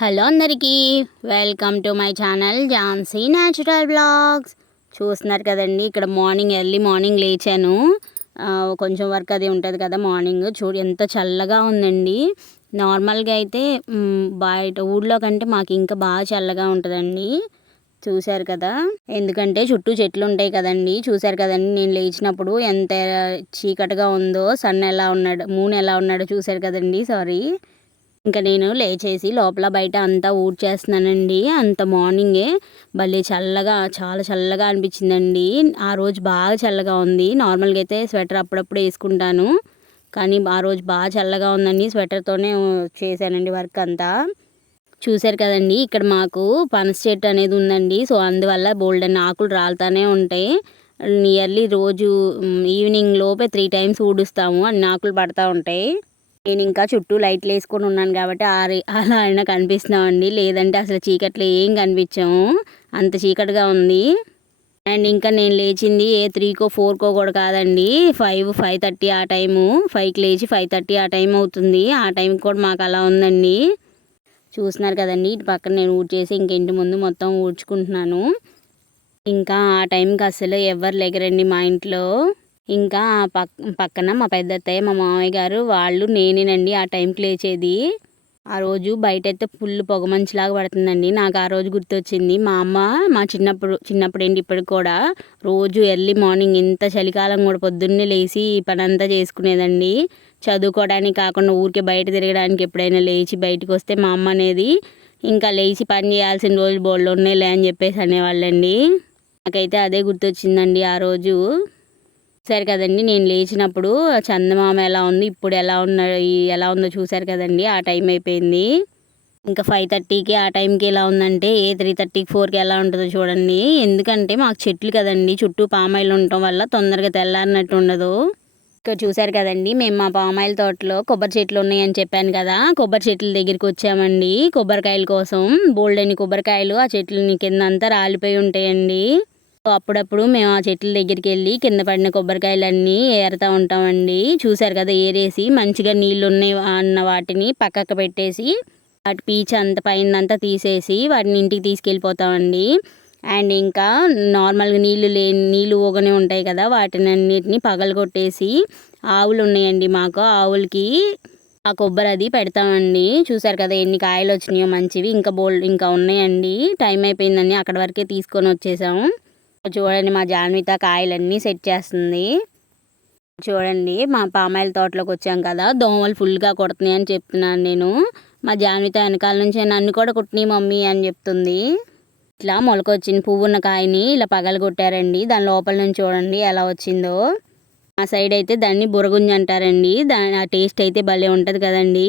Hello అందరికీ, welcome to my channel Jhansi natural blogs. చూస్తున్నారు కదండి, ఇక్కడ ఎర్లీ మార్నింగ్ లేచాను. కొంచెం వర్క్ అది ఉంటుంది కదా మార్నింగ్. ఎంత చల్లగా ఉందండి. నార్మల్గా అయితే బయట ఊళ్ళో కంటే మాకు ఇంకా బాగా చల్లగా ఉంటుందండి. చూశారు కదా, ఎందుకంటే చుట్టూ చెట్లు ఉంటాయి కదండి. చూశారు కదండి, నేను లేచినప్పుడు ఎంత చీకటిగా ఉందో, సన్ ఎలా ఉన్నాడు, మూన్ ఎలా ఉన్నాడో చూశారు కదండి. సారీ, ఇంకా నేను లేచేసి లోపల బయట అంతా ఊడ్చేస్తున్నానండి. అంత మార్నింగే భలే చల్లగా, చాలా చల్లగా అనిపించిందండి. ఆ రోజు బాగా చల్లగా ఉంది. నార్మల్గా అయితే స్వెటర్ అప్పుడప్పుడు వేసుకుంటాను, కానీ ఆ రోజు బాగా చల్లగా ఉందండి. స్వెటర్తోనే చేశానండి వర్క్ అంతా. చూశారు కదండి, ఇక్కడ మాకు పనస చెట్టు అనేది ఉందండి. సో అందువల్ల బోల్డెన్ ఆకులు రాలుతానే ఉంటాయి. నియర్లీ రోజు ఈవినింగ్ లోపే 3 టైమ్స్ ఊడుస్తాము. అన్ని ఆకులు పడతా ఉంటాయి. నేను ఇంకా చుట్టూ లైట్లు వేసుకొని ఉన్నాను కాబట్టి అలా అయినా కనిపిస్తున్నామండి. లేదంటే అసలు చీకట్లో ఏం కనిపించాము, అంత చీకటిగా ఉంది. అండ్ ఇంకా నేను లేచింది 3కో 4కో కూడా కాదండి, 5:30 ఆ టైము. 5కి లేచి 5:30 ఆ టైం అవుతుంది. ఆ టైంకి కూడా మాకు అలా ఉందండి. చూస్తున్నారు కదండి, ఇటు పక్కన నేను ఊడ్చేసి ఇంక ఇంటి ముందు మొత్తం ఊడ్చుకుంటున్నాను. ఇంకా ఆ టైంకి అసలు ఎవరు లేగరండి మా ఇంట్లో. ఇంకా పక్కన మా పెద్దత్తయ్య, మా మామయ్య గారు, వాళ్ళు, నేనేనండి ఆ టైంకి లేచేది. ఆ రోజు బయట అయితే ఫుల్ పొగమంచులాగా పడుతుందండి. నాకు ఆ రోజు గుర్తొచ్చింది. మా అమ్మ మా చిన్నప్పుడు ఏంటి ఇప్పటికి కూడా రోజు ఎర్లీ మార్నింగ్ ఇంత చలికాలం కూడా పొద్దున్నే లేచి ఈ పని అంతా చేసుకునేదండి. చదువుకోవడానికి కాకుండా ఊరికే బయట తిరగడానికి ఎప్పుడైనా లేచి బయటకు వస్తే మా అమ్మ అనేది, ఇంకా లేచి పని చేయాల్సిన రోజులు బోళ్ళు ఉన్నాయిలే అని చెప్పేసి అనేవాళ్ళండి. నాకైతే అదే గుర్తొచ్చిందండి ఆ రోజు. చూసారు కదండి, నేను లేచినప్పుడు చందమామ ఎలా ఉంది, ఇప్పుడు ఎలా ఉందో చూసారు కదండి. ఆ టైం అయిపోయింది. ఇంకా 5:30కి ఆ టైంకి ఎలా ఉందంటే 3:30, 4కి ఎలా ఉంటుందో చూడండి. ఎందుకంటే మాకు చెట్లు కదండి, చుట్టూ పామాయిల్ ఉండటం వల్ల తొందరగా తెల్లారినట్టు ఉండదు. ఇక్కడ చూసారు కదండి, మేము మా పామాయిల్ తోటలో కొబ్బరి చెట్లు ఉన్నాయని చెప్పాను కదా. కొబ్బరి చెట్ల దగ్గరికి వచ్చామండి కొబ్బరికాయల కోసం. బోల్డెన్ని కొబ్బరికాయలు ఆ చెట్లని కింద అంతా రాలిపోయి ఉంటాయండి. అప్పుడప్పుడు మేము ఆ చెట్ల దగ్గరికి వెళ్ళి కింద పడిన కొబ్బరికాయలన్నీ ఏరుతూ ఉంటామండి. చూసారు కదా, ఏరేసి మంచిగా నీళ్ళు ఉన్నాయి అన్న వాటిని పక్కకు పెట్టేసి వాటి పీచు అంత పైనంతా తీసేసి వాటిని ఇంటికి తీసుకెళ్ళిపోతామండి. అండ్ ఇంకా నార్మల్గా నీళ్ళు ఊగనే ఉంటాయి కదా, వాటిని అన్నిటిని పగలగొట్టేసి, ఆవులు ఉన్నాయండి మాకు, ఆవులకి ఆ కొబ్బరి అది పెడతామండి. చూసారు కదా ఎన్ని కాయలు వచ్చినాయో మంచివి. ఇంకా ఉన్నాయండి. టైం అయిపోయిందని అక్కడి వరకే తీసుకొని వచ్చేసాము. చూడండి, మా జాన్విత కాయలన్నీ సెట్ చేస్తుంది. చూడండి, మా పామాయిల్ తోటలోకి వచ్చాం కదా, దోమలు ఫుల్గా కొడుతున్నాయి అని చెప్తున్నాను నేను. మా జాన్విత వెనకాల నుంచి నన్ను కూడా కుట్టినాయి మమ్మీ అని చెప్తుంది. ఇట్లా మొలకొచ్చిన పువ్వు ఉన్న కాయని ఇలా పగలగొట్టారండి. దాని లోపల నుంచి చూడండి ఎలా వచ్చిందో. మా సైడ్ అయితే దాన్ని బురగుంజ అంటారండి. ఆ టేస్ట్ అయితే భలే ఉంటుంది కదండి.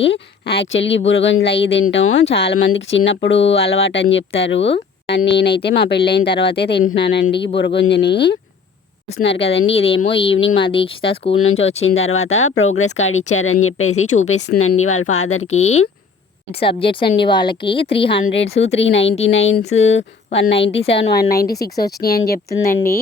యాక్చువల్గా ఈ బురగుంజలు అవి తింటాం చాలామందికి చిన్నప్పుడు అలవాటు అని చెప్తారు. నేనైతే మా పెళ్ళైన తర్వాతే తింటున్నానండి ఈ బురగుంజని. చూస్తున్నారు కదండి, ఇదేమో ఈవినింగ్ మా దీక్షిత స్కూల్ నుంచి వచ్చిన తర్వాత ప్రోగ్రెస్ కార్డ్ ఇచ్చారని చెప్పేసి చూపిస్తుందండి వాళ్ళ ఫాదర్కి. సబ్జెక్ట్స్ అండి వాళ్ళకి 300s, 399s, 197, 196 వచ్చినాయి అని చెప్తుందండి.